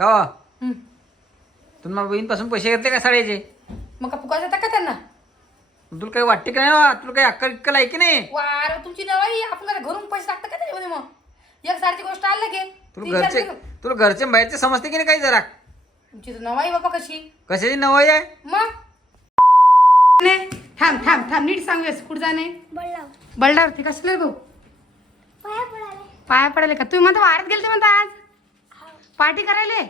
का तुम्ही मग बहीणपासून पैसे घेतले का साड्याचे? मग का फुकायचं होता का त्यांना? तुला काही वाटते का नाही? तुला काही अक्कल इक्कल आहे की नाही? वार तुमची नवाई आपण काय घरून पैसे टाकता का त्याच्यामध्ये? मग एक साडीची गोष्ट आली की तुला घरचे बाहेरचे समजते की नाही काही जरा? तुमची तर नवाई बाबा कशी कशाची नवाई आहे? मग नाही थांब थांब थांब नीट सांगूयास कुठं जाणे बल्डावरती कसलं भाऊ पाया पडायला का? तुम्ही म्हणता वारात गेलते म्हणता आज पार्टी करायला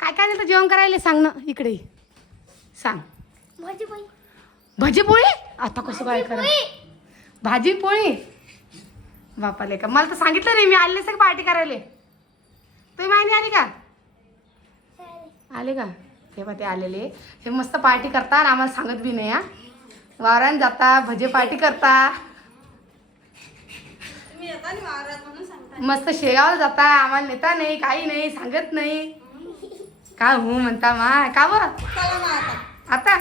काय काय दिलं जेवण करायला? सांग ना इकडे सांग. भजी पोळी आता कसं काय करा? भाजी पोळी बापाले का? मला तर सांगितलं नाही मी आले सगळं पार्टी करायला. तुम्ही माहिती आली का? आले का? तेव्हा ते आलेले हे मस्त पार्टी करता आणि आम्हाला सांगत बी नाही. हा वारान जाता भजे पार्टी करता मस्त शेगावला जाता आम्हाला नेता नाही काही नाही सांगत नाही का हो म्हणता मा का बरं आता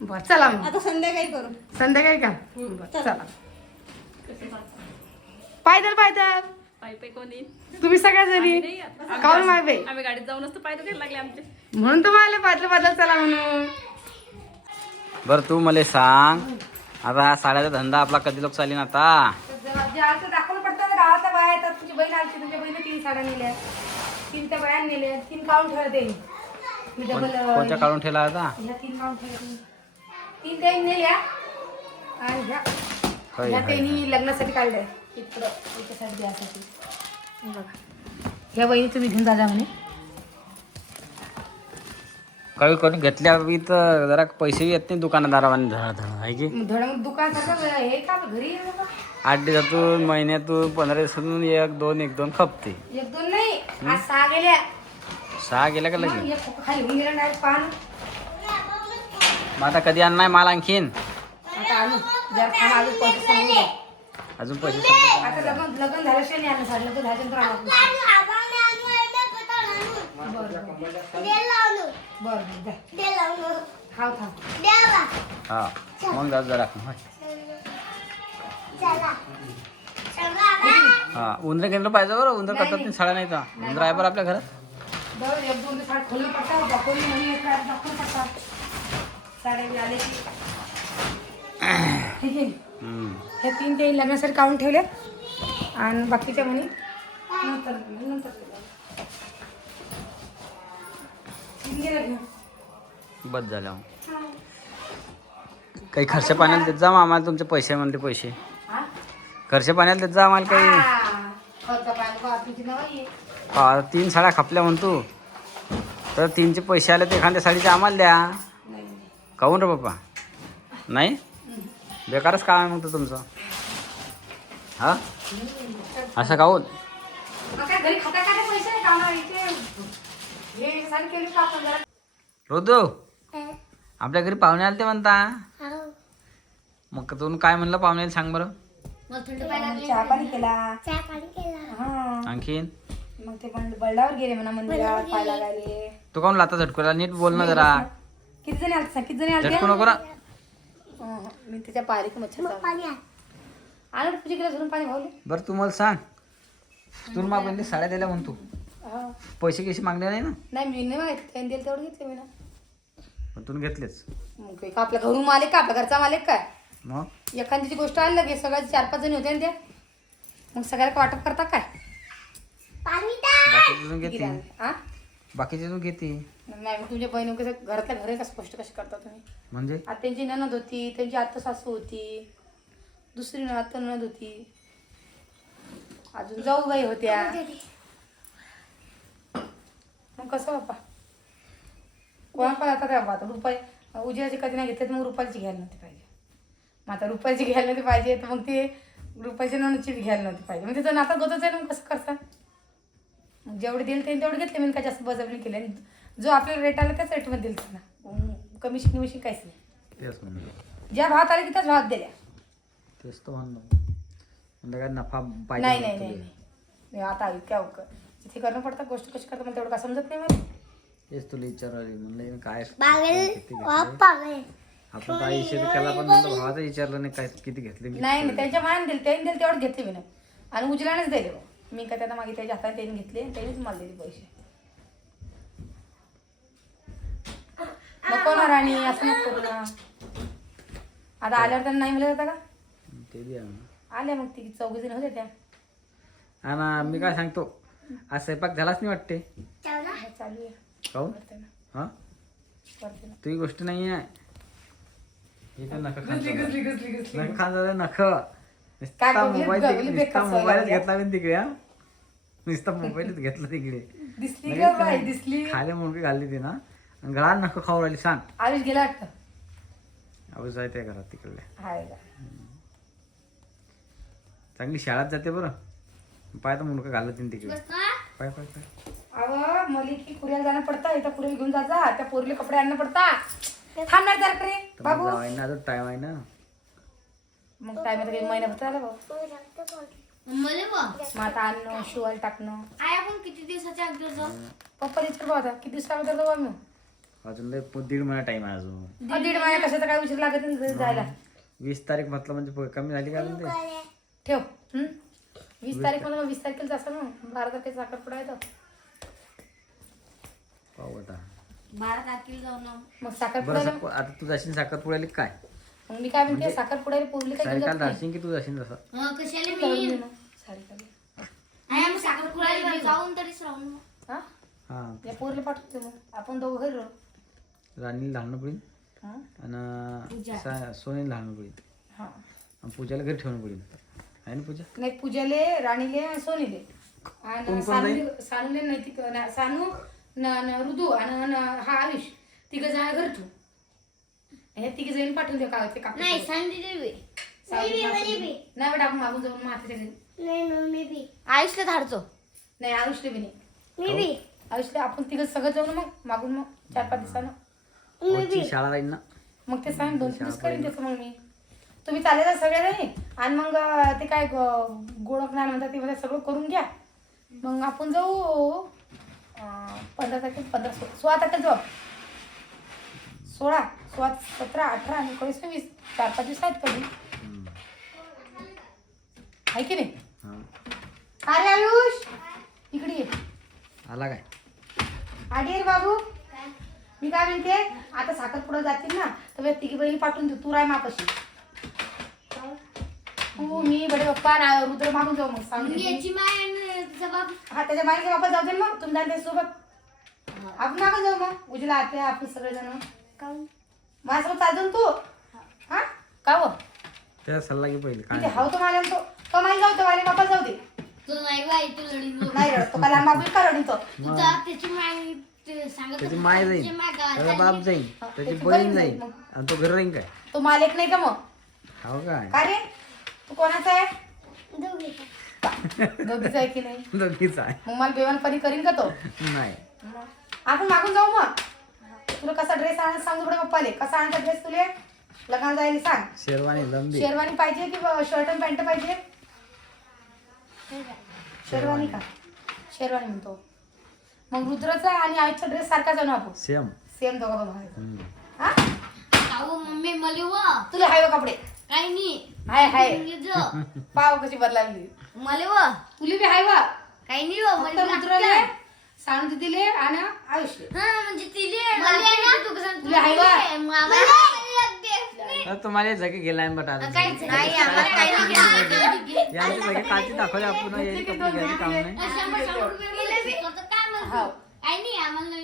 बर चला मग आता संध्याकाळी करू. संध्याकाळी का? बरं चला पायदल पायदल पाय पाय कोणी तुम्ही सगळ्या जणी काऊन माय बाई आम्ही गाडीत जाऊनच तर पाय द्यायला लागले आमचे. म्हणून तुम्हाला पायदल पायदल चला म्हणून. बरं तू मला सांग आता हा साड्याचा धंदा आपला कधी लोक चालेल आता? दाखवलं पडतं ना गावातल्या बाया येतात. तुझी बहीण आली तुझ्या बहिणी 3 साड्या नेल्या 3 त्या बाया नेल्या 3 काढून ठेवते मी डबल कोणत्या काढून ठेवला आता? ह्या 3 काढून ठेवते 3 त्या नेल्या आणि ह्या त्यांनी लग्नासाठी काढलंय इकडं त्याच्यासाठी द्यासाठी. बघा ह्या बहिणी तुम्ही घेऊन जा म्हणे काही कोणी घेतल्या बी तर जरा पैसे येत नाही दुकानदारावाने धड आहे की? धड दुकान सगळं हे का घरी आहे बाबा? 8 दिवसातून महिन्यातून 15 दिवसातून 1 2 खपते. 1 2 नाही आज 6 गेल्या. 6 गेल्या का मग लगे? एक खोका खाली होऊन गेला डायरेक्ट पान. मग आता कधी आणणार माल आणखीन? आता आणू जर थांब अजून पैसे सांगून द्या. अजून पैसे संपले. आता लग्न झाल्याशिवाय नाही आणू साडे लग्न झाल्यानंतर आणू. बरं द्या खाऊ थांब. हा मग जा जरा हा उंदर केंद्र पाहिजे बरं. उंदर करतात नाही साड्या नाही तर उंदर आहे बरं आपल्या घरात. बरं 1 2 साडे खोलून पडतात दाखवून म्हणे दाखवून पडतात साड्या बी आले की ठीक आहे. ह्या 3 ते लग्नासाठी काढून ठेवले आणि बाकीच्या म्हणे नंतर नंतर बस झालं. काही खर्च पाण्याला देत जा मग आम्हाला तुमचे पैसे म्हणले पैसे खर्च पाण्याला देत जा आम्हाला काही. 3 साड्या खपल्या म्हणतो तर 3चे पैसे आले तर एखाद्या साडीचे आम्हाला द्या. काहून रे बाप्पा? नाही बेकारच काम आहे मग तर तुमचं. हा असं काहून? रोदो आपल्या घरी पाहुणे आले ते म्हणता. मग तुम्ही काय म्हणलं पाहुण्याला सांग बरं. चहा पाणी केला आणखीन मग ते बल्डावर गेले म्हणा मंदिरात पाय लागायले. तू काहून लाता झटकूला? नीट बोल ना जरा. किती जणी आलते किती जणी आलते? झटकू नको ना. मी त्याच्या पारीक मच्छर आणलं तुझी गेला धरून पाणी भावले. बरं तू मला सांग तू मग म्हणजे साड्या दिल्या म्हणतो पैसे कसे मागले नाही ना? नाही मी नाही माहित त्यांनी दिलं तेवढं घेतले मी ना. पण तुम्ही घेतलेच मग काही का आपल्या घरून मालिक का आपल्या घरचा मालिक काय? मग एखाद्याची गोष्ट आली लगे सगळ्या 4-5 जणी होते ना त्या मग सगळ्याला वाटप करता काय? बाकीचे घेते हा बाकीचे घेते नाही मग तुमच्या बहिणी कसं घरातल्या घरी का स्पष्ट कशी करता तुम्ही? म्हणजे आता त्यांची नणद होती त्यांची आत्ता सासू होती दुसरी आत्ता नणद होती अजून जाऊबाई होत्या. मग कसं बाप्पा कोणा पण आता काय आता रुपये उजेडाची कधी नाही घेतले तर मग रुपयाची घ्यायला नव्हती पाहिजे. मग आता रुपयाची घ्यायला नव्हती पाहिजे तर मग ते रुपयाची नणदची घ्यायला नव्हती पाहिजे. मग तिचं नातं गोतच आहे ना. मग कसं करता? जेवढे दिले त्यांनी तेवढे घेतले मी काय जास्त बजावणी केली आणि जो आपल्याला रेट आला त्याच रेटमध्ये दिलं ना. कमिशन कमिशन काहीच नाही. तेच म्हणलं ज्या भावात आले की त्याच भावात दिल्या. तेच तर म्हणलं म्हणजे काय नफा पाहिजे. नाही नाही नाही नाही आता इतक्या तिथे करणं पडतं गोष्ट कशी करतं मला तेवढं का समजत नाही मला. तेच तुला विचारलं म्हणलं काय पागल आपण काय विचार केला पण म्हणलं भावाचं विचारलं नाही काय किती घेतले. नाही नाही त्यांच्या मनाने दिले त्यांनी दिले तेवढं घेतले मी ना आणि उजलानेच दिले. मी काय त्यांना मागे त्याच्या हाताने त्यांनी घेतले आणि त्यांनीच मला दिले पैसे. नको ना राणी, असं नको करू ना. आता आल्यावर त्यांना नाही मिळत का? ते द्या आल्या मग ती चौघी जण होत्या त्या. आणि मी काय सांगतो, आज स्वयंपाक झालाच नाही वाटते. चालू आहे. काहून? करते ना, हा करते ना. तुझी गोष्ट नाही आहे. इथं नख घुसली, घुसली, घुसली, घुसली. नख खायचं नख. काय नुसता बघली, मोबाईल बघली, बेकार सवय मोबाईलच लागली. घेतला मी तिकडे. हा नुसता मोबाईलच घेतला तिकडे. दिसली का बाई, दिसली. खाली मुंडकी घालली ती ना, आणि गळा नख खाऊ राहिली. सांग आयुष गेला वाटतं. आवाज आहे त्या घरात तिकडले. हाय का? चांगली शाळेत जाते बरं. पाय तर मुंडकं घालत नाही तिकडे. पाय पाय पाय. अहो मला की कुऱ्याला जाणं पडतं, इथं कुऱ्याला घेऊन जायचा, त्या पोरीले कपडे आणणं पडतात. थांबणार जरा रे तर बाबू. मग जावायला अजून टाइम आहे ना. मग टाइम आता काही महिना भरता आला भाऊ. मग आता आणणं शिवायला टाकणं. आपण किती दिवसाच्या अगोदर जाऊ? पप्पा विचार बघा आता किती दिवसाला अगोदर जाऊ आम्ही. अजून लय 1.5 महिना टाइम आहे अजून. दीड महिना कशाचा काय उशीर लागत नाही घरी जायला. 20 तारीख म्हटलं म्हणजे कमी झाली का अजून ते. ठेव. 20 तारीख मध्ये 20 तारखेला जासा ना. 12 तारखेचा साखरपुडा आहे तो. पाहू आता. 12 तारखेला जाऊ ना. मग बरं साखरपुड्याला आता तू जाशील साखरपुड्याला काय? मग मी काय म्हणते साखरपुड्याला पोरली काय घेऊन सायकाल जात नाही. राहशील की तू जाशील तसं? कशाला करून मी दे मग. साडी काढली. आम्ही साखरपुड्याला जाऊन तरीच राहू ना. हा हां या पोरले पाठवते मग आपण दोघं घरी राहू. राणीला लहान पडेल हा आणि सोनीला लहान पडेल हा आणि पूजाला घरी ठेवणं पडेल. आहे ना पूजा? नाही पूजाले राणीले आणि सोनीले आणि कोण कोण सानूले सानूले नैतिक सानू ऋतू आणि हा आयुष तिघ जण घरी ठेवू. हे तिघे जण पाठवून दे का ते कापड. नाही सांगितले नाही बेटा आपण मागून जाऊन मातेच्या घरी. आयुषला धाडतो. नाही आयुषले बी नाही. आयुषले आपण तिघं सगळं जाऊ ना मग मागून मग 4-5 दिवसानं. वरची शाळा राहील ना. मग ते सांग 2-3 दिवस करीन त्याचं मग मी. तुम्ही चालले जा सगळ्या जणी आणि मग ते काय गोळखणार म्हणतात ते मला सगळं करून घ्या. मग आपण जाऊ 15 तारखेला 16 तारखेला जाऊ. 16, 17, 18 आणि 19, 20 4-5 दिवस आहेत कधी आहे की नाही. हां अरे आयुष इकडे ये. आला काय? आडी रे बाबू. मी काय म्हणते आता साखरपुडा जातील ना तर तिघी बहिणी पाठवून देऊ. तू राय मापाशी. तू मी बडे पप्पा ना रुद्र मागून जाऊ मग सांग. हा त्याच्या माईच्या बाबा जाऊ दे ना मग तुम्ही जाते सोबत. आपण मागून जाऊ मग उजला आत्या आपण सगळेजण. माझ्यासोबत अजून तू हा का व त्याचा सल्ला घे पहिले तिथे काय. हाव तो मला तो माई जाऊ तो माझे बाबा जाऊ दे. नाही रडत तो काला मागून का रडीतो. त्याची माय जाईल, त्याचा बाप जाईल, त्याची बहीण जाईल आणि तो घरी राहील काय. तो मालिक नाही का मग. हो काय? का रे तू कोणाचा आहे. दोघीचा आहे की नाही. दोघीचा आहे. मग मला बेवणपणी करीन का तो. नाही आपण मागून जाऊ मग. तुला कसा ड्रेस आणायला सांगू बडे पप्पाले. कसा आणायचा ड्रेस तुले लग्नाला जायला सांग. शेरवानी लंबी. शेरवानी पाहिजे की शर्ट आणि पॅन्ट पाहिजे. शेरवानी का शेरवानी म्हणतो. मग रुद्रचा आणि आईचा ड्रेस सारखा जाणू आपण. सेम. सेम दोघा भाऊ. हा मम्मी मला तुला हाय व कपडे काही नाही. हाय हाय पाव कशी बदलावली. मला तुली बी हाय वा काही नाही. फक्त रुद्रले सांगू दिले आणि आयुषले. म्हणजे तुला हाय वा तुम्हाला जगे गेलाय बट आता काहीच नाही आम्हाला काही नाही. यांची जगे काची दाखवले आपण याची कपडे घ्यायचे काम नाही.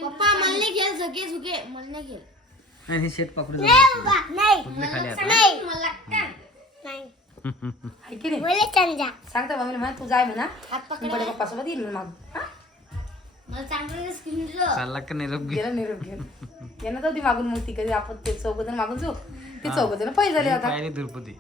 पप्पा मला नाही घ्या झुके झुके मला नाही घ्या. आणि शेत पकडून नाही कुठले खाली आता. मला हाय की नाही. सांगता मम्मी म्हणा तू जाय म्हणा. मी बडे पप्पा सोबत येईल मागून. मला चांगलं स्क्रीन चालला का निरोप घे. गेलं निरोप घेऊन यांना जाऊ दे मागून. मग ती कधी आपण ते चौघ जण मागून जाऊ. ते चौघ जण पै झाले आता. पाहिली दुर्पती.